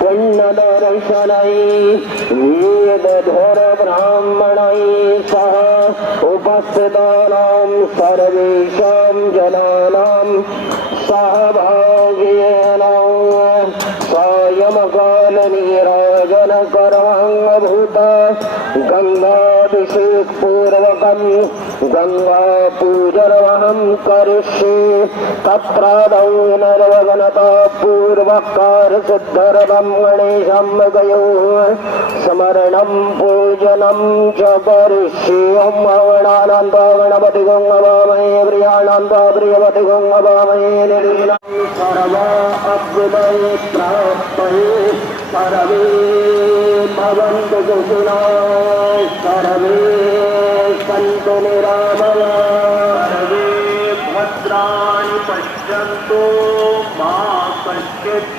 पुण्यदर्शनै वेदधर ब्राह्मणै सह उपस्थितानां सर्वेषां जनानां सहभागेन सायमकालनीराजनकर्मभूत गंगाभिषेकपूर्वकं गंगापूजनमहं करिष्ये तत्प्रादौ नर्वगणतापूर्वकारसिद्धरथं गणेशं गयोः स्मरणं पूजनं च करिष्ये ॐ अवणानन्द गणपति गङ्गवामहे प्रियानन्द प्रियवति गङ्गवामहे निर्विघ्नं सर्व अभ्युदये प्राप्तये सर्वे भवन्तु सुखिनः सर्वे सन्तु निरामयाः सर्वे भद्राणि पश्यन्तु मा कश्चित्